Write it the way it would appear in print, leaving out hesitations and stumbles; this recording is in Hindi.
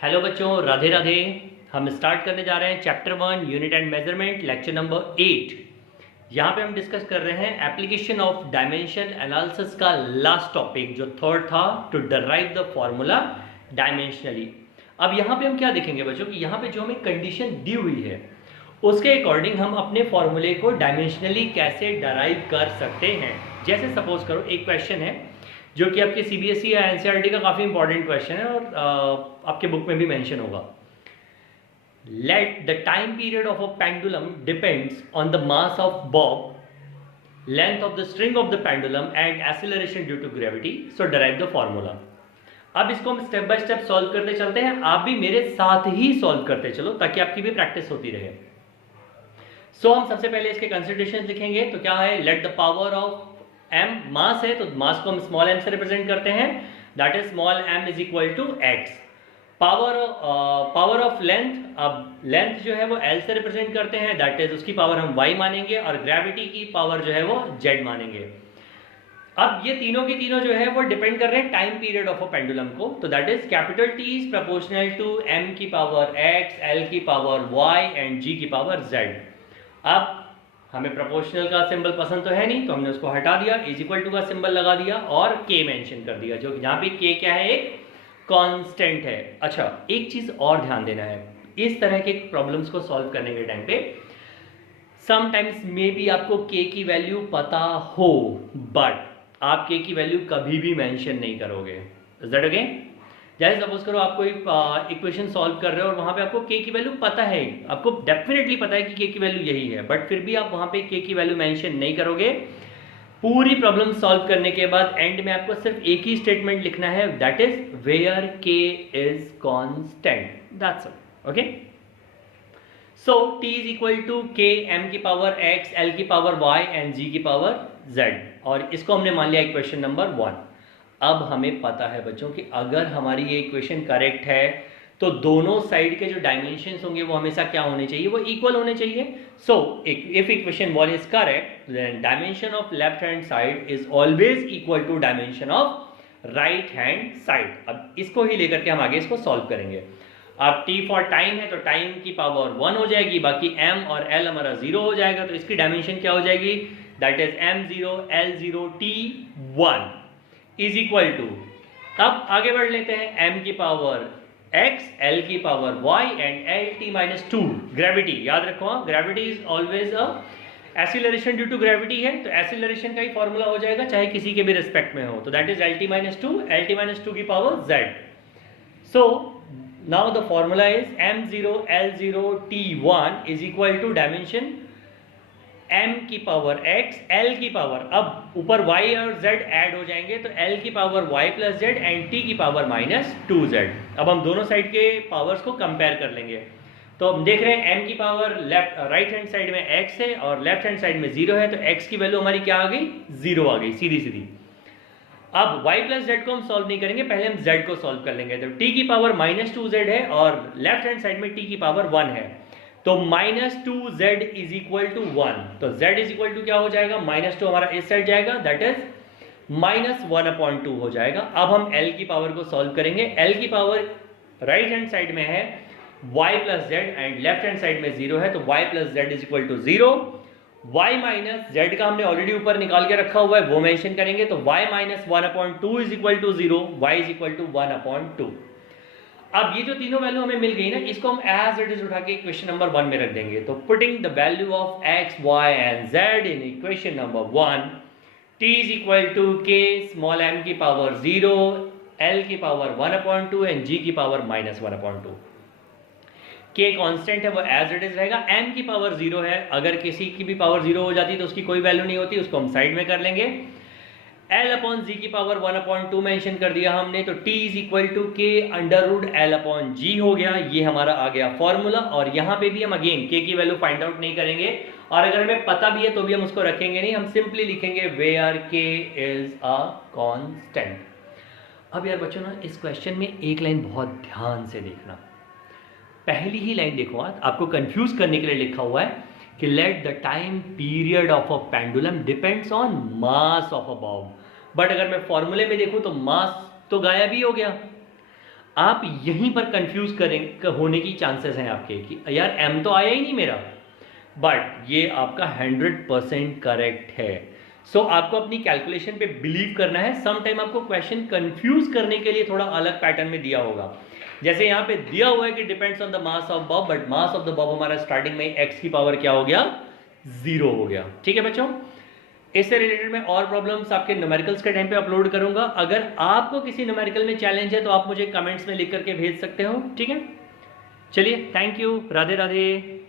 हेलो बच्चों, राधे राधे। हम स्टार्ट करने जा रहे हैं chapter 1 unit and measurement lecture number 8। यहाँ पे हम डिस्कस कर रहे हैं एप्लीकेशन ऑफ डायमेंशन एनालिसिस का लास्ट टॉपिक जो थर्ड था, to derive the formula dimensionally. अब यहाँ पे हम क्या देखेंगे बच्चों कि यहाँ पे जो हमें कंडीशन दी हुई है उसके अकॉर्डिंग हम अपने फॉर्मूले को डायमेंशनली कैसे डराइव कर सकते हैं। जैसे सपोज करो एक क्वेश्चन है जो कि आपके सीबीएसई या एनसीईआरटी का काफ़ी इंपॉर्टेंट क्वेश्चन है और आपके बुक में भी मेंशन होगा। Let the time period of a pendulum depends on the mass of bob, length of the string of the pendulum and acceleration due to gravity, so derive the formula. अब इसको हम स्टेप बाय स्टेप सॉल्व करते चलते हैं। आप भी मेरे साथ ही सॉल्व करते चलो ताकि आपकी भी प्रैक्टिस होती रहे। सो हम सबसे पहले इसके कंसिडरेशन लिखेंगे। तो क्या है, let the power of m मास है तो मास को हम स्मॉल m से रिप्रेजेंट करते हैं, that is small m is equal to x। Power of length, अब लेंथ जो है वो l से रिप्रेजेंट करते हैं, दैट इज उसकी पावर हम y मानेंगे, और ग्रेविटी की पावर जो है वो z मानेंगे। अब ये तीनों के तीनों जो है वो डिपेंड कर रहे हैं time period of a pendulum को। तो that is capital T is proportional to m की पावर x, l की पावर y एंड g की पावर z। अब हमें प्रोपोर्शनल का सिंबल पसंद तो है नहीं, तो हमने उसको हटा दिया, इज इक्वल टू का सिंबल लगा दिया और k मेंशन कर दिया, जो यहाँ पे k क्या है, एक कांस्टेंट है। अच्छा, एक चीज और ध्यान देना है, इस तरह के प्रॉब्लम्स को सॉल्व करने के टाइम पे समटाइम्स मे बी आपको k की वैल्यू पता हो, बट आप k की वैल्यू कभी भी मेंशन नहीं करोगे। Is that okay? जैसे सपोज करो आप कोई इक्वेशन सॉल्व कर रहे हो और वहां पे आपको k की वैल्यू पता है, आपको डेफिनेटली पता है कि k की वैल्यू यही है, बट फिर भी आप वहां पे k की वैल्यू मेंशन नहीं करोगे। पूरी प्रॉब्लम सॉल्व करने के बाद एंड में आपको सिर्फ एक ही स्टेटमेंट लिखना है, that is where k is constant, that's all. Okay, so t is equal to k m की पावर x, l की पावर y एंड g की पावर z, और इसको हमने मान लिया इक्वेशन नंबर 1। अब हमें पता है बच्चों कि अगर हमारी ये इक्वेशन करेक्ट है तो दोनों साइड के जो डायमेंशंस होंगे वो हमेशा क्या होने चाहिए, वो इक्वल होने चाहिए। So if equation 1 is correct then dimension of left hand side is always equal to dimension of right hand side. अब इसको ही लेकर के हम आगे इसको सॉल्व करेंगे। अब t फॉर टाइम है तो टाइम की पावर 1 हो जाएगी, बाकी m और l हमारा 0 हो जाएगा, तो इसकी डायमेंशन क्या हो जाएगी, that is m0 l0 t1 is equal to, अब आगे बढ़ लेते हैं, m की पावर x, l की power y and lt minus 2। Gravity याद रखो, gravity is always a acceleration due to gravity है, तो एक्सीलरेशन का ही फॉर्मूला हो जाएगा चाहे किसी के भी रिस्पेक्ट में हो, तो that is lt minus 2, lt minus 2 की power z। So now the formula is m0 l0 t1 is equal to dimension m की पावर x, l की पावर, अब ऊपर y और z ऐड हो जाएंगे तो l की power y plus z and t की पावर माइनस 2z। अब हम दोनों साइड के पावर्स को कंपेयर कर लेंगे, तो हम देख रहे हैं m की पावर राइट हैंड साइड में x है और लेफ्ट हैंड साइड में 0 है, तो x की वैल्यू हमारी क्या आ गई, 0 आ गई, सीधी सीधी। अब y प्लस z को हम सॉल्व नहीं करेंगे, पहले हम z को सॉल्व कर लेंगे। तो t की पावर माइनस 2z है और लेफ्ट हैंड साइड में t की पावर 1 है, तो minus 2z is equal to 1, तो z इज इक्वल टू क्या हो जाएगा, माइनस 2 हमारा इस साइड जाएगा, दैट इज माइनस 1/2 हो जाएगा। अब हम l की पावर को सॉल्व करेंगे। l की पावर राइट हैंड साइड में है y plus z and left hand side में 0 है, तो y plus z is equal to 0। y minus z का हमने ऑलरेडी ऊपर निकाल के रखा हुआ है, वो मेंशन करेंगे, तो y minus 1/2 is equal to 0, y is equal to 1/2। अब ये जो तीनों वैल्यू हमें मिल गई ना, इसको हम एज इट इज उठा के इक्वेशन नंबर 1 में रख देंगे। तो putting the value of x, y एंड z in equation number 1, t is equal to k small m की पावर 0, l की पावर 1/2 एंड g की पावर माइनस 1/2। k कांस्टेंट है वो एज इट इज रहेगा, m की पावर 0 है, अगर किसी की भी पावर 0 हो जाती तो उसकी कोई वैल्यू नहीं होती, उसको हम साइड में कर लेंगे। l अपॉन जी की पावर 1/2 मेंशन कर दिया हमने, तो t is equal to k under root l upon G हो गया, ये हमारा आ गया फॉर्मूला। और यहाँ पे भी हम अगेन k की वैल्यू फाइंड आउट नहीं करेंगे, और अगर हमें पता भी है तो भी हम उसको रखेंगे नहीं, हम सिंपली लिखेंगे where k is a constant. अब यार बच्चों ना, इस क्वेश्चन में एक लाइन बहुत ध्यान से देखना, पहली ही लाइन देखो, आपको कंफ्यूज करने के लिए लिखा हुआ है कि late the time period of a pendulum depends on mass of a Bob, but अगर मैं फॉर्मूले में देखूं तो मास तो गायब ही हो गया। आप यहीं पर कंफ्यूज करें होने की चांसेस हैं आपके कि यार m तो आया ही नहीं मेरा, बट ये आपका 100% करेक्ट है। सो आपको अपनी कैलकुलेशन पे बिलीव करना है। सम टाइम आपको क्वेश्चन कंफ्यूज करने के लिए थोड़ा अलग पैटर्न में दिया होगा। जैसे यहाँ पे दिया हुआ है कि depends on the mass of Bob, but mass of the Bob हमारा स्टार्टिंग में x की पावर क्या हो गया, 0 हो गया। ठीक है बच्चों, इससे रिलेटेड मैं और प्रॉब्लम्स आपके न्यूमेरिकल्स के टाइम पे अपलोड करूंगा। अगर आपको किसी न्यूमेरिकल में चैलेंज है तो आप मुझे कमेंट्स में लिख करके भेज सकते हो। ठीक है, चलिए, थैंक यू, राधे राधे।